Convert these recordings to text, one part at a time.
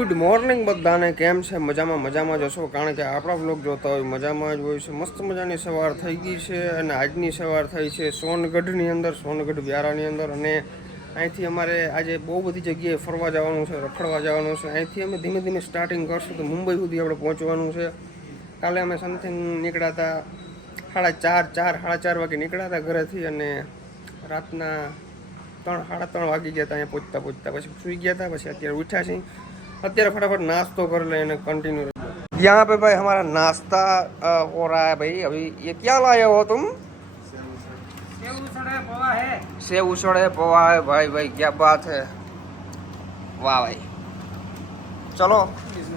Good morning બધાને, કેમ છે? મજામાં જશો, કારણ કે આપણા વ્લોગ જોતા હોય મજામાં જ હોય છે. મસ્ત મજાની સવાર થઈ ગઈ છે અને આજની સવાર થઈ છે સોનગઢની અંદર, સોનગઢ વ્યારાની અંદર. અને અહીંથી અમારે આજે બહુ બધી જગ્યાએ ફરવા જવાનું છે, રખડવા જવાનું છે. અહીંથી અમે ધીમે ધીમે સ્ટાર્ટિંગ કરશું તો મુંબઈ સુધી આપણે પહોંચવાનું છે. કાલે અમે સમથિંગ નીકળ્યા હતા સાડા ચાર વાગે નીકળ્યા હતા ઘરેથી, અને રાતના 3:30 વાગી ગયા હતા અહીંયા પહોંચતા. પછી સૂઈ ગયા હતા, પછી અત્યારે ઉઠ્યા છીએ. અત્યારે फटाफट नाश्तो कर लें कंटिन्यू। यहाँ पे भाई हमारा नाश्ता हो रहा है भाई। अभी ये क्या लाए हो तुम? सेव उसड़े पोहा है भाई क्या बात है, वाह भाई। चलो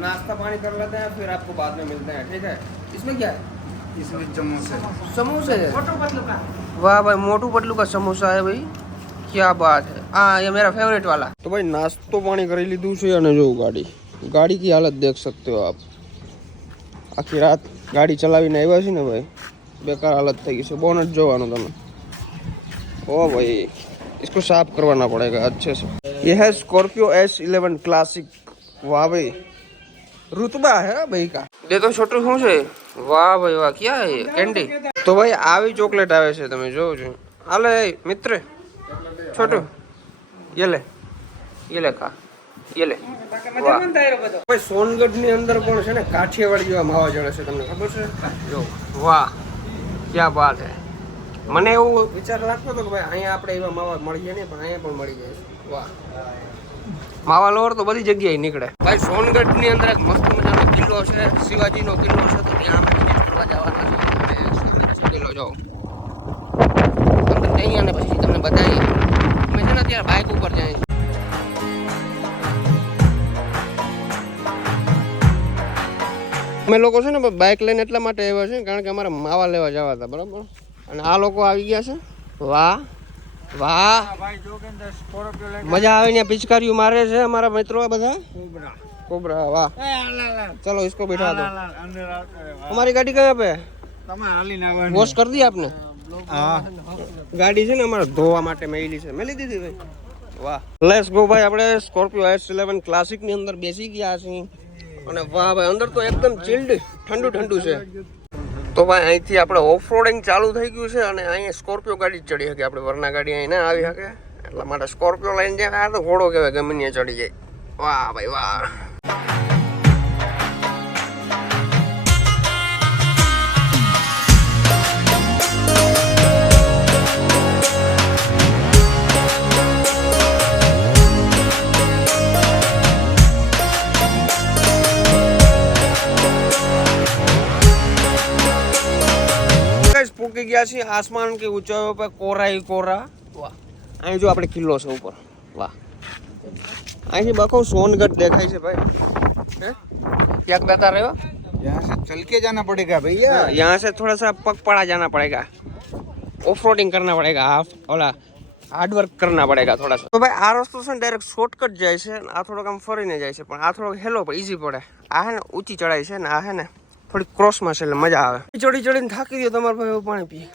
नाश्ता पानी कर लेते हैं, फिर आपको बाद में मिलते हैं, ठीक है? इसमें क्या है? इसमें समोसे है। वाह भाई, मोटू पतलू का समोसा है भाई, क्या बात है। हाँ, ये मेरा फेवरेट वाला। तो भाई नाश्तो पानी કરી લીધું છે અને જો ગાડી की हालत देख सकते हो आप। આખી રાત ગાડી ચલાવીને આવ્યા છે ને ભાઈ, બેકાર हालत થઈ ગઈ છે। બોનટ જોવાનું તમે, ओ भाई इसको साफ करवाना पड़ेगा अच्छे से। ये है स्कॉर्पियो S11 क्लासिक। वाह भाई, रुतबा है भाई का। दे तो छोटू શું છે? વાહ ભાઈ વાહ, क्या है ये? कैंडी। तो भाई આવી ચોકલેટ આવે છે, તમે જોવો છો। હાલે મિત્ર छोटू, ये ले खा, ये ले। भाई सोनगढ़ ની અંદર પણ છે ને કાઠિયાવાડી જેવા માવા જળે છે, તમને ખબર છે? જો વાહ, क्या बात है। મને એવું વિચાર લાગતો હતો કે ભાઈ અહીંયા આપણે એવા માવા મળીએ નહીં, પણ અહીંયા પણ મળી જાય છે। વાહ, માવા લોર તો બધી જગ્યાએ નીકળે ભાઈ। સોનગઢ ની અંદર એક મસ્ત મજાનો કિલ્લો છે, શિવાજીનો કિલ્લો છે, તો ત્યાં અમે વિઝિટ કરવા જવાના છે। અને સોનગઢ કિલ્લો જો તમને ત્યાં, અને પછી તમને બતાવીએ અમે છે ને અત્યારે બાઇક ઉપર જાય। અમે લોકો છે ને બાઇક લઈને એટલા માટે આવ્યા છે કારણ કે અમારે માવા લેવા જવા હતા, બરાબર? અને આ લોકો આવી ગયા છે। વાહ વાહ, મજા આવે ને, પિચકારીઓ મારે છે અમારા મિત્રો બધા। કોબરા, વાહ। चलो इसको बिठा दो। हमारी गाड़ी कहाँ पे? वॉश कर दी आपने? ગાડી છે ને અમારે ધોવા માટે મેલી છે, મેલી દીધી ભાઈ। વાહ, લેટ્સ ગો ભાઈ। આપણે સ્કોર્પિયો S11 ક્લાસિક ની અંદર બેસી ગયા છીએ, અને વાહ ભાઈ અંદર તો એકદમ ચિલ્ડ, ઠંડુ છે। તો ભાઈ અહીંથી આપણે ઓફ રોડિંગ ચાલુ થઈ ગયું છે, અને અહીંયા સ્કોર્પિયો ગાડી જ ચડી શકે આપણે, વરના ગાડી અહીં ના આવી શકે, એટલા માટે સ્કોર્પિયો લઈને જાય। આ તો ઘોડો કહેવાય, ગમે ત્યાં ચડી જાય। વાહ ભાઈ વાહ। પૂકી ગયા છીએ આસમાન કે ઊંચાઈઓ પર, કોરા। વાહ, અહીં જો આપણે કિલ્લો છે ઉપર। વાહ, અહીંથી બખો સોનગઢ દેખાય છે ભાઈ। क्या बता रहे हो? यहाँ से चल के जाना पड़ेगा भैया, यहाँ से थोड़ा सा पगपाड़ा जाना पड़ेगा, ऑफ रोडिंग करना पड़ेगा, ओला हार्ड वर्क करना पड़ेगा थोड़ा सा। तो भाई આ રસ્તો છે ને ડાયરેક્ટ શોર્ટકટ જાય છે, અને આ થોડોક આમ ફરીને જાય છે, પણ આ થોડોક હેલો ઈઝી પડે। આ હે ને ઊંચી ચડાઈ છે, ને આ હે ને થોડી ક્રોસમાં છે, એટલે મજા આવે। ચડીને થાકી ગયો તમારે ભાઈ, પાણી પીએ।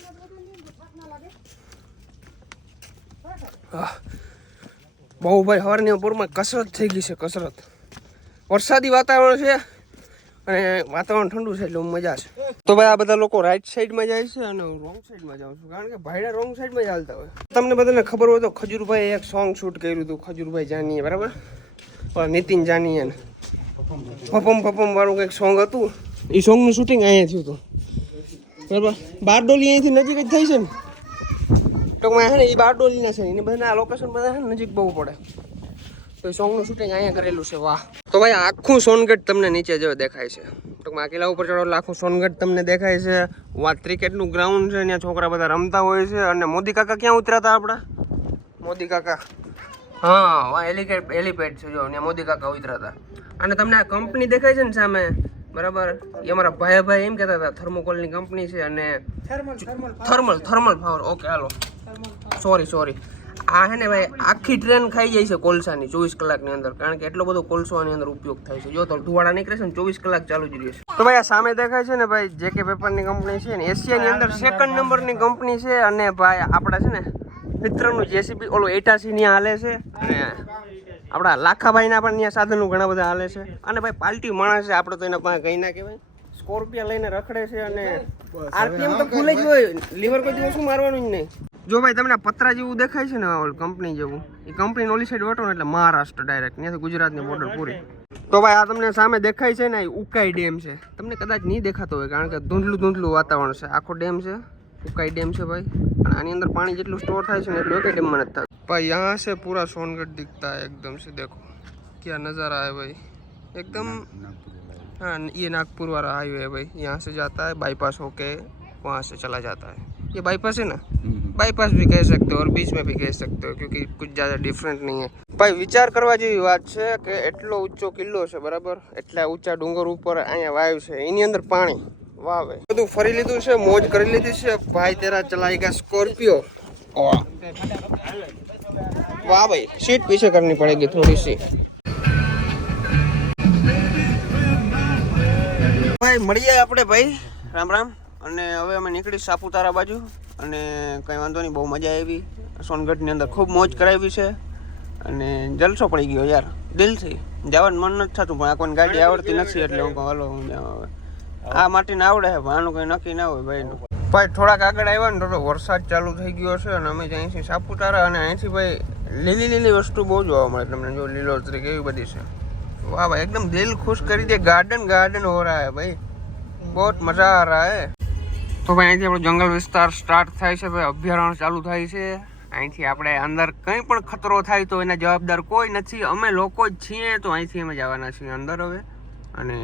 બહુ ભાઈ સવારની પૂરમાં કસરત થઈ ગઈ છે, કસરત। વરસાદી વાતાવરણ છે અને વાતાવરણ ઠંડુ છે, એટલે મજા છે। તો ભાઈ આ બધા લોકો રાઈટ સાઈડમાં જાય છે અને હું રોંગ સાઈડમાં જાઉં છું, કારણ કે ભાઈડા રોંગ સાઈડમાં જ હાલતા હોય। તમને બધાને ખબર હોય તો ખજૂરભાઈ એક સોંગ શૂટ કર્યું હતું, ખજૂરભાઈ જાનીએ, બરાબર? નીતિન જાનીએ ને ફપમ વાળું કંઈક સોંગ હતું, એ સોંગનું શૂટિંગ અહીંયા થયું હતું, બરાબર? બારડોલી અહીંથી નજીક જ થઈ છે ને, ટૂંકમાં હે ને એ બારડોલીના છે, એને બધાને આ લોકેશન બધા છે ને નજીક બહુ પડે, તો એ સોંગનું શૂટિંગ અહીંયા કરેલું છે। વાહ, તો ભાઈ આખું સોનગઢ તમને નીચે જો દેખાય છે, ટૂંકમાં આ કિલ્લા ઉપર ચડો એટલે આખું સોનગઢ તમને દેખાય છે। વાત ક્રિકેટનું ગ્રાઉન્ડ છે, ત્યાં છોકરા બધા રમતા હોય છે। અને મોદી કાકા ક્યાં ઉતર્યા હતા આપણા? મોદી કાકા, હા, વાહ હેલીપેડ છે જો, ત્યાં મોદી કાકા ઉતર્યા હતા। અને તમને આ કંપની દેખાય છે ને સામે, બરાબર? એ અમારા ભાઈ એમ કહેતા હતા થર્મોકોલની કંપની છે, અને થર્મલ પાવર, ઓકે હાલો, સોરી। આ હે ને ભાઈ આખી ટ્રેન ખાઈ જાય છે કોલસાની 24 કલાકની અંદર, કારણ કે એટલો બધો કોલસો આની અંદર ઉપયોગ થાય છે। જો તો ધુવાડા નીકળે છે ને 24 કલાક ચાલુ જ રહેશે। તો ભાઈ આ સામે દેખાય છે ને ભાઈ જેકે પેપરની કંપની છે ને, એશિયાની અંદર 2nd નંબરની કંપની છે। અને ભાઈ આપણા છે ને મિત્રનું JCB ઓલું 88 ની હાલે છે, અને આપણા લાખાભાઈના પણ ત્યાં સાધનો ઘણા બધા હાલે છે અને ભાઈ પાલટી માણસ છે, આપણે તો એના પાસે કઈ ના કહેવાય. સ્કોર્પિયો લઈને રખડે છે અને આરપીએમ તો ફૂલ જ હોય, લીવર કોઈ દિવસ મારવાનું જ નહીં. જો ભાઈ તમને પતરા જેવું દેખાય છે ને કંપની જેવું, એ કંપની ઓલી સાઈડ વટો ને એટલે મહારાષ્ટ્ર ડાયરેક્ટ ત્યાંથી ગુજરાતની બોર્ડર પૂરી. તો ભાઈ આ તમને સામે દેખાય છે ને, એ ઉકાઈ ડેમ છે. તમને કદાચ નહીં દેખાતો હોય કારણ કે ધૂંધલું વાતાવરણ છે. આખો ડેમ છે, ઉકાઈ ડેમ છે ભાઈ. અને આની અંદર પાણી જેટલું સ્ટોર થાય છે ને એટલું એક ડેમમાં નથી થતું ભાઈ. यहाँ से पूरा सोनगढ़ दिखता है एकदम से, देखो क्या नज़ारा है भाई एकदम. हाँ ये नागपुर वाला हाईवे है भाई, यहाँ से जाता है बाईपास होके वहाँ से चला जाता है. ये बाईपास है ना, बाईपास भी कह सकते हो और बीच में भी कह सकते हो क्योंकि कुछ ज़्यादा डिफरेंट नहीं है भाई. વિચાર કરવા જેવી વાત છે કે એટલો ઊંચો કિલ્લો છે બરાબર, એટલા ઊંચા ડુંગર ઉપર અહીંયા વાયુ છે, એની અંદર પાણી. વાહ ભાઈ, બધું ફરી લીધું છે, મોજ કરી લીધી છે ભાઈ. તેરા ચલાएगा स्कॉर्पियो. वाह भाई, सीट पीछे करनी पड़ेगी थोड़ी सी. ભાઈ મળીએ આપણે ભાઈ, રામ રામ. અને હવે અમે નીકળી સાપુતારા બાજુ અને કંઈ વાંધો નહીં, બહુ મજા આવી. સોનગઢની અંદર ખૂબ મોજ કરાવી છે અને જલસો પડી ગયો યાર દિલથી. જવાનું મન નથી થતું પણ આ કોઈ ગાડી આવડતી નથી એટલે હું કહું હાલો હું જાઉં. હવે આ માટીને આવડે છે પણ આનું કંઈ નક્કી ના હોય ભાઈનું. ભાઈ થોડાક આગળ આવ્યા ને તો વરસાદ ચાલુ થઈ ગયો છે અને અમે અહીંથી સાપુતારા અને અહીંથી ભાઈ લીલી વસ્તુ બહુ જોવા મળે તમને. જો લીલોતરી કેવી બધી છે, વાહ ભાઈ એકદમ દિલ ખુશ કરી દે. ગાર્ડન હો રહા है भाई, बहुत मजा आ रहा है. તો ભાઈ અહીંથી આપણો જંગલ વિસ્તાર સ્ટાર્ટ થાય છે ભાઈ, અભયારણ્ય ચાલુ થાય છે. અહીંથી આપણે અંદર કંઈ પણ ખતરો થાય તો એના જવાબદાર કોઈ નથી, અમે લોકો જ છીએ. તો અહીંથી અમે જવાના છીએ અંદર હવે. અને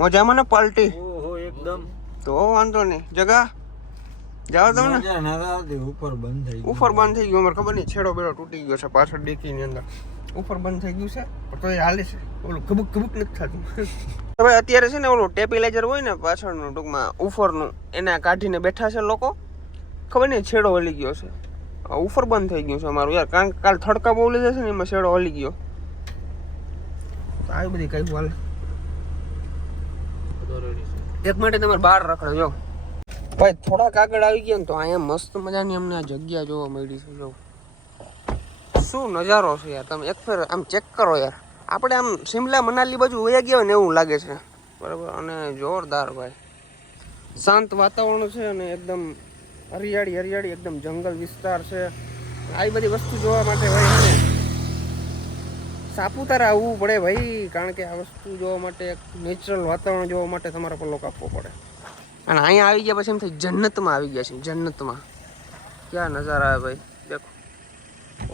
મજામાં ને પાલટી एकदम તો વાંધો નહીં. જગા જાઓ તમે ને. ઉપર બંધ થઈ ગયું, અમારે ખબર નહીં છેડો બેડો તૂટી ગયો છે પાછળ ડીકીની અંદર. ઉપર બંધ થઈ ગયું છે પણ તો એ હાલે છે, ઓલું કબૂક નથી થતું. હવે અત્યારે છે ને ઓલું ટેપિલાઇઝર હોય ને પાછળનું ટૂંકમાં ઉપરનું, એને કાઢીને બેઠા છે લોકો. ખબર નહીં છેડો હલી ગયો છે, ઉપર બંધ થઈ ગયું છે અમારું યાર, કારણ કે કાલ થડકા બહુ લીધા છે ને એમાં છેડો હલી ગયો. આવી બધી કઈ હાલે. એક મિનિટ તમારે બહાર રખડો. જો ભાઈ થોડાક આગળ આવી ગયા ને તો અહીંયા મસ્ત મજાની અમને આ જગ્યા જોવા મળી છે. જો શું નજારો છે યાર, તમે એક ફેર આમ ચેક કરો યાર. આપણે આમ શિમલા મનાલી બાજુ વયા ગયા હોય ને એવું લાગે છે બરાબર. અને જોરદાર ભાઈ શાંત વાતાવરણ છે અને એકદમ હરિયાળી એકદમ જંગલ વિસ્તાર છે. આવી બધી વસ્તુ જોવા માટે ભાઈ સાપુતારા આવવું પડે ભાઈ, કારણ કે આ વસ્તુ જોવા માટે નેચરલ વાતાવરણ જોવા માટે તમારે પલ્લો કાપવો પડે. અને અહીંયા આવી ગયા પછી એમ થાય જન્નતમાં આવી ગયા છે, જન્નતમાં. ક્યાં નજારા है भाई, देखो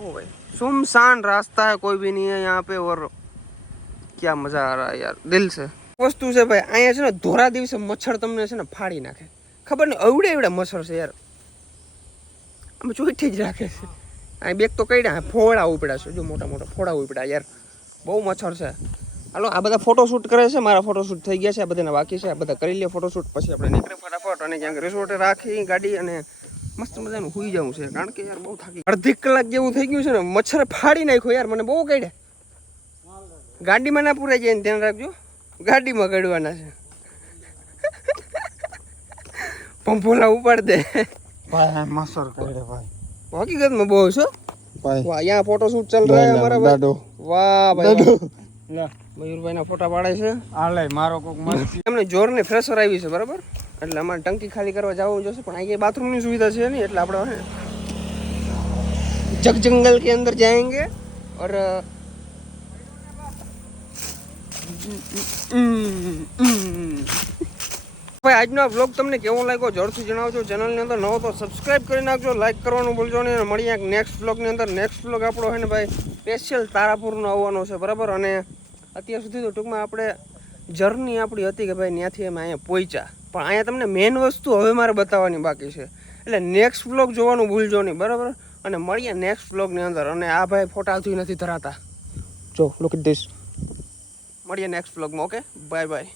ओ भाई सुनसान रास्ता है, कोई भी नहीं है यहाँ पे और क्या मजा आ रहा है यार दिल से. વસ્તુ છે ભાઈ અહીંયા છે ને ધોરા દિવસે મચ્છર તમને છે ને ફાડી નાખે, ખબર ને એવડે મચ્છર છે યાર, આમ ચોઈઠી જ રાખે છે. અહીં બેગ તો કઈ ફોડા ઉપડ્યા છે, જો મોટા ફોડા ઉપડ્યા યાર, બહુ મચ્છર છે. હાલો આ બધા ફોટોશૂટ કરે છે, મારા ફોટોશૂટ થઈ ગયા છે, આ બધાના બાકી છે. આ બધા કરી લે ફોટોશૂટ, પછી આપણે નીકળે ફટાફટ અને ક્યાંક રિસોર્ટે રાખી ગાડી અને મસ્ત મજાનું સુઈ જવું છે, કારણ કે યાર બહુ થાકી. અડધી કલાક જેવું થઈ ગયું છે ને, મચ્છરે ફાડી નાખ્યો યાર, મને બહુ કાઢ્યા. ગાડીમાં ના પૂરાઈ જાય ને ધ્યાન રાખજો, ગાડીમાં કાઢવાના છે. પંપોલા ઉપાડ દે भाई मसर करे भाई, હકીકતમાં બહુ છે भाई વાહ. यहाँ फोटोशूट चल रहा है हमारा भाई. वाह भाई મયુરભાઈ ના ફોટા પાડે છે. आले मारो कोक मत એમને જોરની ફ્રેશર આવી છે બરાબર, એટલે અમારે ટંકી ખાલી કરવા જવું જોશે, પણ અહીંયા બાથરૂમની સુવિધા છે નહીં, એટલે આપણે જંગલ કે અંદર જાયેંગે और ભાઈ આજનો આ વ્લોગ તમને કેવો લાગ્યો જરૂરથી જણાવજો. ચેનલની અંદર નવો તો સબસ્ક્રાઇબ કરી નાખજો, લાઈક કરવાનું ભૂલજો નહીં. અને મળીએ નેક્સ્ટ વ્લોગની અંદર. નેક્સ્ટ વ્લોગ આપણો છે ને ભાઈ સ્પેશિયલ તારાપુરનો આવવાનો છે બરાબર. અને અત્યાર સુધી તો ટૂંકમાં આપણે જર્ની આપણી હતી કે ભાઈ ત્યાંથી અમે અહીંયા પહોંચ્યા, પણ અહીંયા તમને મેઇન વસ્તુ હવે મારે બતાવવાની બાકી છે, એટલે નેક્સ્ટ વ્લોગ જોવાનું ભૂલજો નહીં બરાબર. અને મળીએ નેક્સ્ટ વ્લોગની અંદર. અને આ ભાઈ ફોટાથી નથી ધરાતા, જો લુક એટ ધીસ. મળીએ નેક્સ્ટ વ્લોગમાં. Okay bye bye.